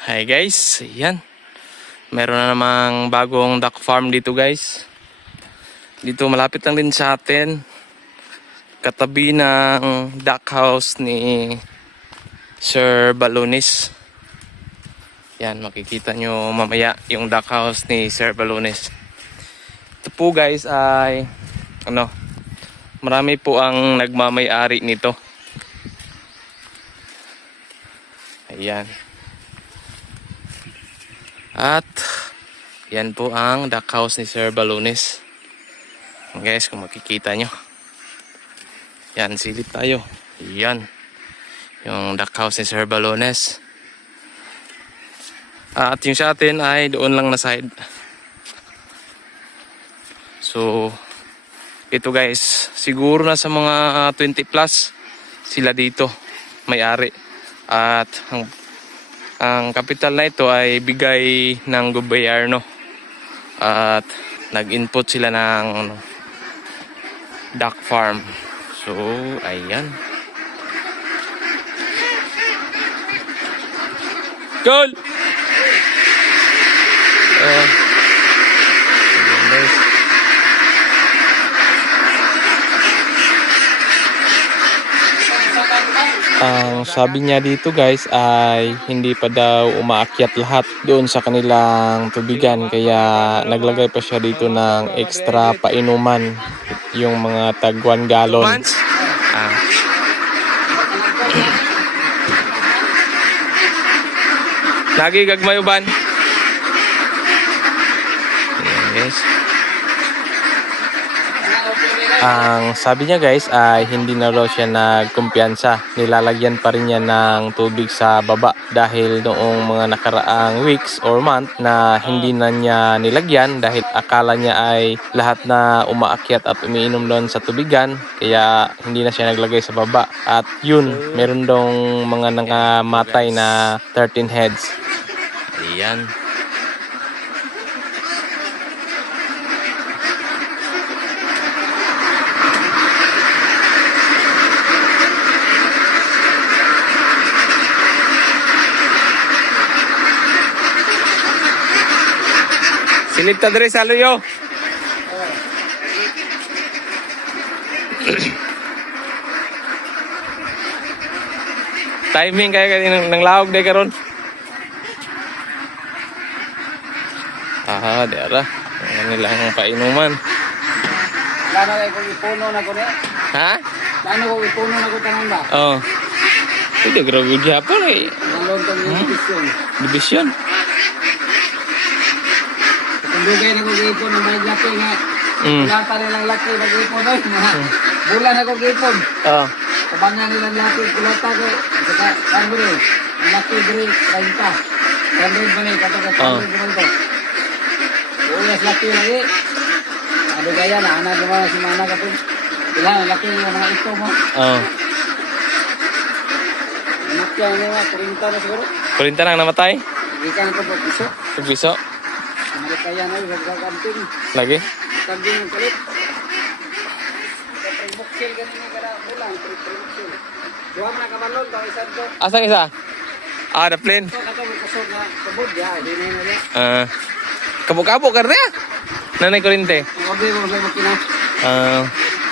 Hi guys, yan. Meron na namang bagong duck farm dito guys. Dito malapit lang din sa atin. Katabi ng duck house ni Sir Balonis. Yan, makikita nyo mamaya yung duck house ni Sir Balonis. Ito po guys ay ano, marami po ang nagmamay-ari nito. Ayan. At yan po ang duck house ni Sir Balones. Guys, kung makikita nyo. Yan, silip tayo. Yan. Yung duck house ni Sir Balones. At yung sa atin ay doon lang na side. So, ito guys, siguro na sa mga 20 plus sila dito may-ari. At ang ang kapital na ito ay bigay ng gobyerno. At nag-input sila ng ano, duck farm. So, ayan. Goal! Uh, Ang sabi niya dito guys ay hindi pa daw umaakyat lahat doon sa kanilang tubigan kaya naglagay pa siya dito ng extra painuman yung mga tag 1 gallon. Ah. Lagi gagmayuban. Guys. Ang sabi niya guys ay hindi na raw siya nagkumpiyansa. Nilalagyan pa rin niya ng tubig sa baba dahil noong mga nakaraang weeks or month na hindi na niya nilagyan dahil akala niya ay lahat na umaakyat at umiinom doon sa tubigan kaya hindi na siya naglagay sa baba. At yun, meron dong mga nangamatay na 13 heads. Ayan. Silip ta dre sa luyo. Timing kaya kaya ng, ng lahog day karon. Aha, di ara. Ang nilang painuman. Lano kay kung ipuno na ko ni. Ha? Lano kung ipuno na ko tanan ba? Oh. Ito grabe Japon eh. Ang lontong yung division. Division. Dugay na ko gipon ng may laki nga. Mm. Wala pa nilang laki na gipon oy. Mga bulan na ko gipon. Oh. Kabanya nilang laki kulata ko. Saka kambri. Ang laki diri 30. Kambri ba ni kata ka kambri ba to? Uyas laki lagi. Ano kaya na anak mo si mana ka pun. Ilan laki yung mga ito mo. Oh. Anak yan nga 30 na siguro. Kurinta nang namatay. Ikan ko po piso. Pagbiso. Ano kaya na yung gagaganting. Lagi. Tagin yung kulit. Buksil ganun yung kada bulan. Buksil. Dua na kabalon daw isa to. Asang isa? Ah, the plane. So kato mo kusog na kabud ya. Hindi na yun ulit. Ah. Kabuk-kabuk karena Nanay kurinte. Ang order mo sa makina. Ah,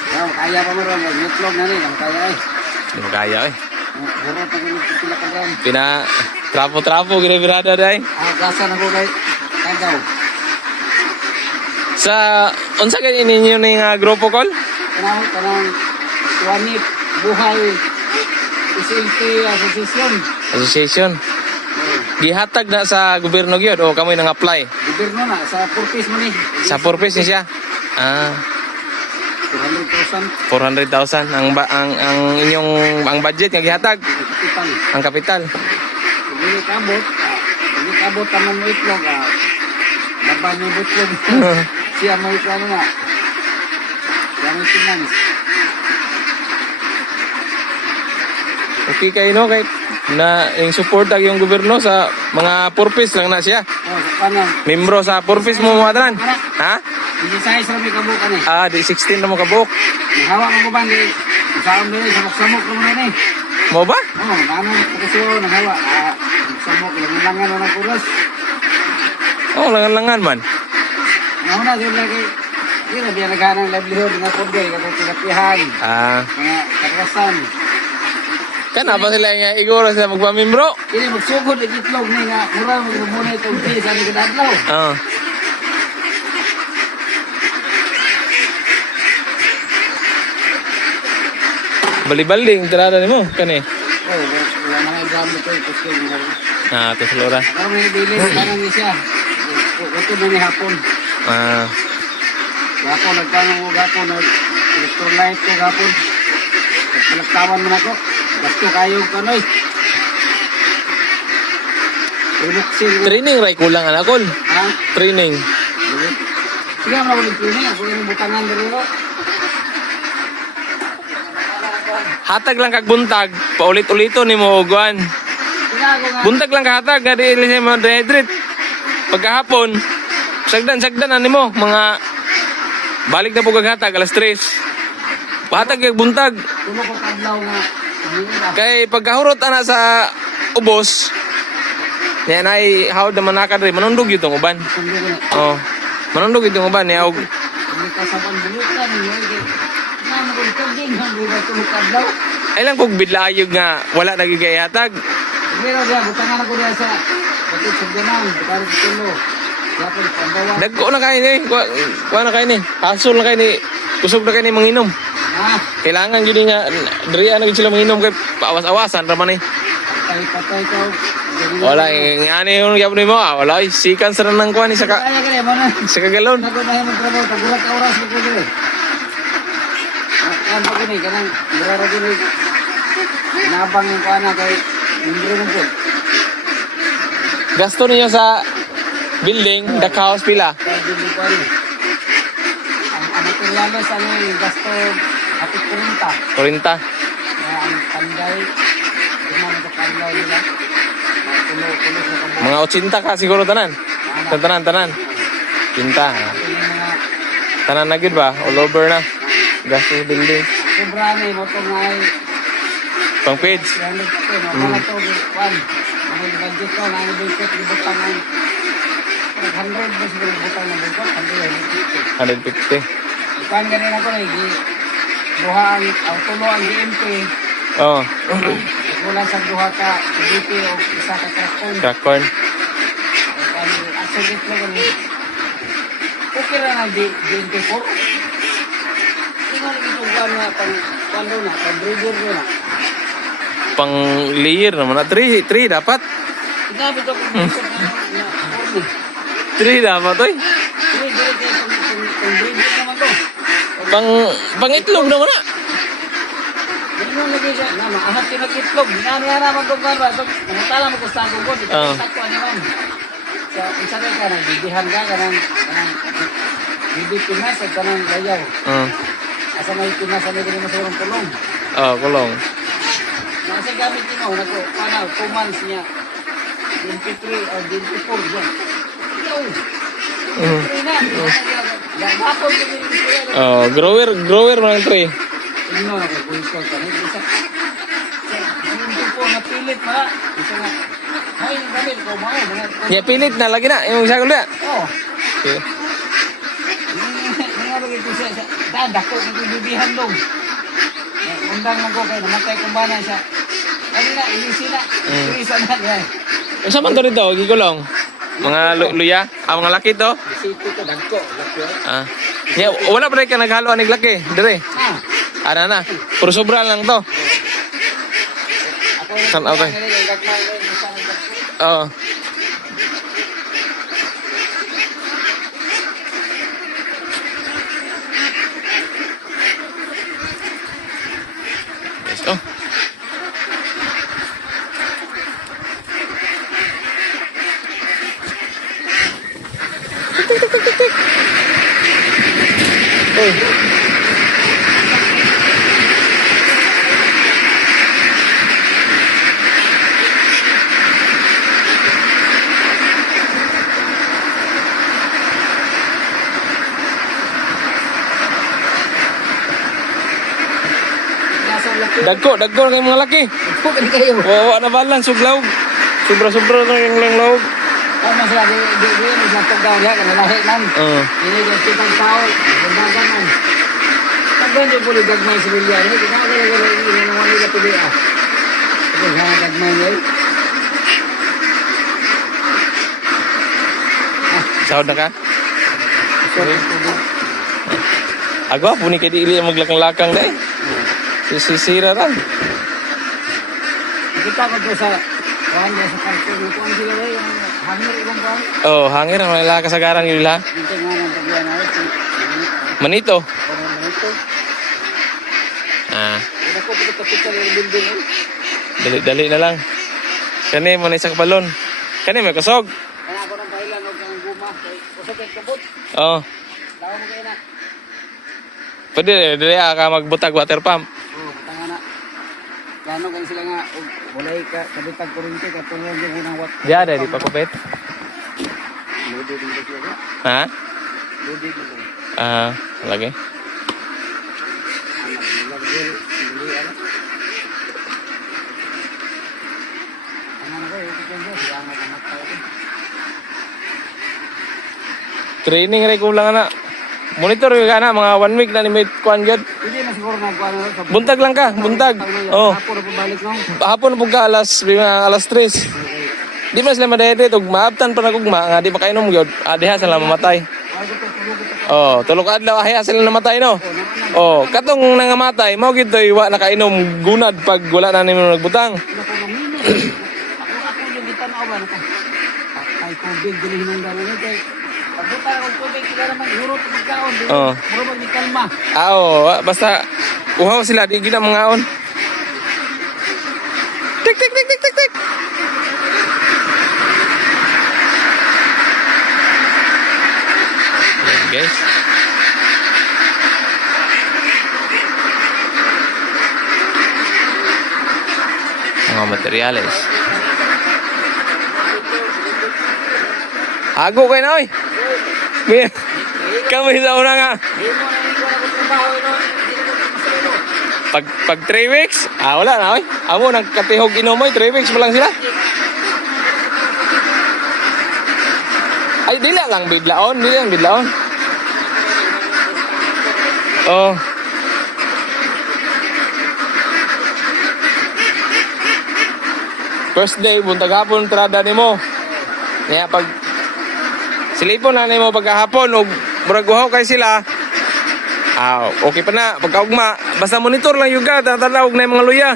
Wow, kaya pa mo ron. Metlog na rin. Ang kaya eh. di mo kaya eh. Buro pa kung pila ka rin. Pina trapo-trapo gini birada day. Ah, gasa na ko Sa unsa kay ninyo ning uh, grupo call? Kanang, kanang, Wanit, Buhay, SLP Association. Association. Gihatag na sa gobyerno gyud o kamoy nang apply. Gobyerno na, sa purpose mo ni. Sa purpose ni siya. Ah, 200,000 400,000 ang ba, ang ang inyong ang budget nga gihatag kapital. ang kapital. Hindi kabot, ah, hindi kabot naman mo itlog, yung butlog. Siya mo itlog nga. Siya mo finance. Okay kayo no kay na yung support yung gobyerno sa mga purpose lang na siya. Oh, sa kanan. Membro sa purpose mo mga tanan. Ha? Hindi sa isa may kabukan eh. Ah, di 16 na mo kabuk. Nahawa mo ko ba, hindi. Sa amin din, samok-samok naman na eh. Mo ba? Oh, nanon, kasi nahawa. Ah, Samok, langan na ng kuras. Oh, langan-langan man. Nauna, yun lagi. Yun na, biya naghanang livelihood nga po gay, katong tinapihan, Ah, mga karasan. kana pa sila nga iguro sila magpamimbro. Kini magsugod ang itlog ni nga, mura magmumuna itong tea sa likod adlaw. Oh. Bali-baling, tirada ni mo, kani. Oh, wala na nga exam ito, ito skill nga. Ah, to Flora. Karon may dili, parang ni siya. Ito na ni hapon. Ah, Gapon, nagtanong ko gapon, electrolyte ko gapon. Nagpalagtawan mo na ko. Gasto kayo kanoy. Relaxing training ray kulang anakol. Ha? Training. Sige mo na eh. Ako yung butangan dito. Hatag lang kag buntag, paulit-ulito ni mo. Buntag lang kahatag, nga di mo dehydrate. Pagkahapon, sagdan-sagdan na nimo mga balik na po kaghatag alas 3. Pahatag kag buntag. Kay pagkahurot ana sa ubos, yan ay hawd na manakad rin, manundog yun uban. Oh, manundog yun uban. Niya, og, ay lang kog bidlayog nga wala nagigayatag. Pero diya, butangan ako diya sa Bakit sa ganang. Bukari sa tulo. Dagko na kayo ni, kuha kuha na kayo ni, hasol na kayo ni, kusog na kayo ni manginom. Ah, Kailangan yun nga, diriya na gid sila manginom kay paawas-awasan raman eh. patay-patay ka. Wala, nga ani yung gyapon mo, ah, wala, sikan sa nang kuha ni sa, ka, rin, sa kagalon. Ako na yung trabaho, tagulat ka oras mo ko dili. Yan pa gini, kanang murara gini. Nabang yung kana kay Mindro mo po. Gasto niyo sa building, the house pila. Ang materialis ano yung gasto hapit 40. 40. Kaya ang panday, yun ang panday nila. Mga 80 ka siguro tanan. Tanan, tanan. Yung mga Tanan na gid ba? All over na. Gasto building. sobra ni mo ito nga ay Pang page. Yan ito, no? Mga to, kwan. Mga budget ko, mga budget, ibutang ang 100 ba siguro ibutang ng budget? 150. 150. Kwan ganin ako na, gi duha ang, tulo ang GMP, Oh, mula sa duha ka GP o isa ka trakon. crackcorn. Kwan, asugit na gani. Okay na ng G- GMP 4. Tingnan na pang, na, pang breeder na. Pang layer naman na. 3, 3 dapat. Sinabi ko kung gusto na, na, na, 3 dapat, oy. Pang, pang, naman itlog naman na. Ganun lagi siya. Na, maahat yung nag-itlog. Ginano yan naman kung gano'n. So, namutala mo kung saan kung Ito Oo. yung sakto ano man. Sa isa ka ka, nagbibihan ka, kanang, kanang, bibi pinas at kanang layaw. Uh, Asa may pinas, ano ko mo sa urong tulong. oh, kulong. Nasa gamit niyo, nako, ano, two months niya. 23 or 24 dyan. Yo! Mm. 23 na. Gagapon ko din yung Oh, grower, grower man 3. Ano na ko ikaw ka isa. Hindi po napilit pa. Isa nga. Ay, yung gamit ko mo. Ya pilit na lagi na yung isa ko liya. Oh. Okay. Nga lagi ko siya. Daan, dako ng bibihan dong. Undang mo ko kay namatay kong bana siya. Ano na, ilisi na. Mm. Ilisa na. Yan. Unsa man to dito, gigulong? Mga lu- luya, ah, mga laki to. Isipin ko. Dagko. Ah. Ya, wala pa rin ka naghalo anig laki, dire. Ah. Ana na. Puro sobra lang to. Ako San- okay. Oo. Uy. Nasa laki. Dagko, dagko na kayong mga laki. Dagko ka kayo. Wawa na balan, suglaw. Sobra-sobra na yung lang loob. Kaya mas lagi, di di di sa tugaw niya, kana lahi man. Oo. Ini dia kitang tao, gumbagan man. Pagkan dia boleh gagmay ini naman nila pili ah. Ito sa gagmay niya. Sahod na ka? Agwa, puni kay di ili maglakang-lakang dai. Sisira ran. Kita ko sa kuhan niya sa parking, kuhan sila rin, yung hangir ibang kuhan. Oh, hangir ang wala kasagaran yun la. Dito nga nang pagyan na ito. Manito. Parang ito. Ah, Ito ko pagkat kapita ng building dali-dali na lang. Kani mo na isang balon. Kani may kusog. Kaya ako ng kailan o kang guma. Usap yung kabot. Oh, Tawa mo kayo na. pwede dili ka magbutag water pump. Oo, tanga na. Plano kan sila nga, og walay ka, kabitag kurinti, katulong yung unang wat. Diya ada di pa kupit. Lodi din ba siya? Ha? Lodi din ba? Ah, lagi. Ito. Training ray ko lang na. Monitor yung kana mga one week na ni may kuan gyud. Hindi na siguro nagkuhan na sa Buntag lang ka, buntag. Oh, Hapon na pabalik no? hapon pug ka alas alas 3. Di man sila madayet og maabtan pa nagugma nga di makainom gyud. Adiha sila mamatay. Oh, tulog adlaw ahiya sila namatay no. Oh, katong nangamatay mao gid wa nakainom gunad pag wala na nimo nagbutang. Ay, tubig, gilihin ng dami Pagbuta akong tubig, kaya naman, hurot ang magkaon. Oo. Muro magmikalma. Ah, oo, basta uhaw sila di gina mga on. Tik tik tik tik tik tik. Guys. Mga materyales. Ago kayo na, oy! May- Kami sa una nga. Mo. Pag pag 3 weeks, ah wala na oy. Amo nagkatihog inom oy, 3 weeks pa lang sila. Ay dila lang bidlaon, dila lang bidlaon. Oh. First day, buntag hapon trada nimo. Kaya pag silipon na nimo pagkahapon og murag uhaw kay sila, Ah, okay pa na. Pagkaugma, basta monitor lang yung ka, tatanawag na yung mga luya.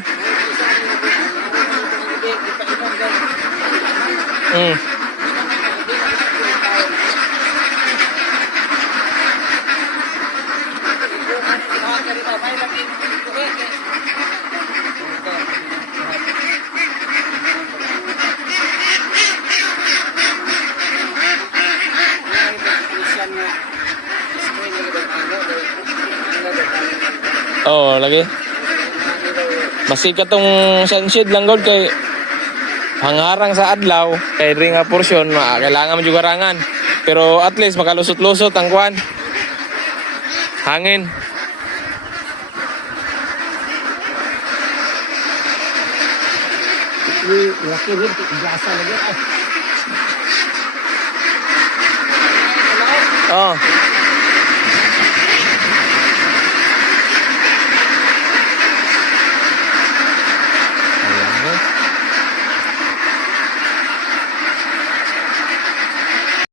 Mm. Oo, oh, lagi. Masikat tong sunshade lang god kay hangarang sa adlaw kay ring nga porsyon ma kailangan mo garangan. Pero at least makalusot-lusot ang kwan. Hangin. Laki rin, lagi. Oh.